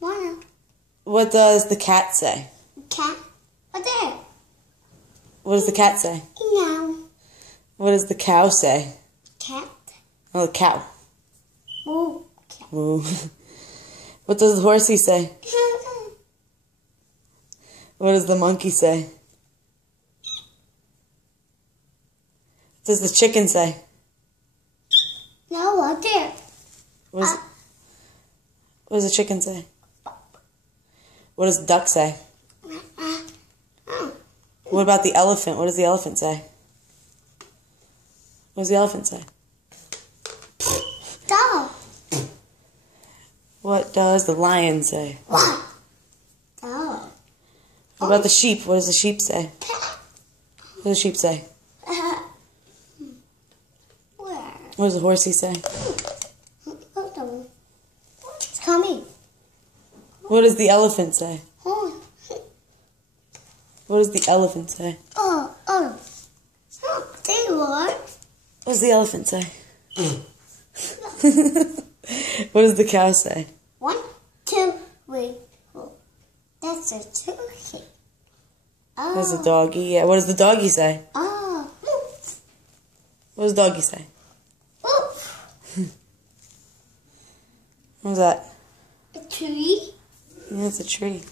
Wanna. What does the cat say? Cat. What there? What does the cat say? Meow. What does the cow say? Cat. Oh, the cow. Moo. Cat. Moo. What does the horsey say? What does the monkey say? What does the chicken say? No, what there? What does the chicken say? What does the duck say? What about the elephant? What does the elephant say? What does the elephant say? Dog. What does the lion say? What? Dog. What about the sheep? What does the sheep say? What does the sheep say? Where? What does the horsey say? It's coming. What does the elephant say? Oh. What does the elephant say? Oh. They were. What does the elephant say? What does the cow say? 1, 2, 3, 4. That's a turkey. What does the doggy? Yeah. What does the doggy say? Oh. What does the doggy say? What was that? A tree. Yeah, it's a tree.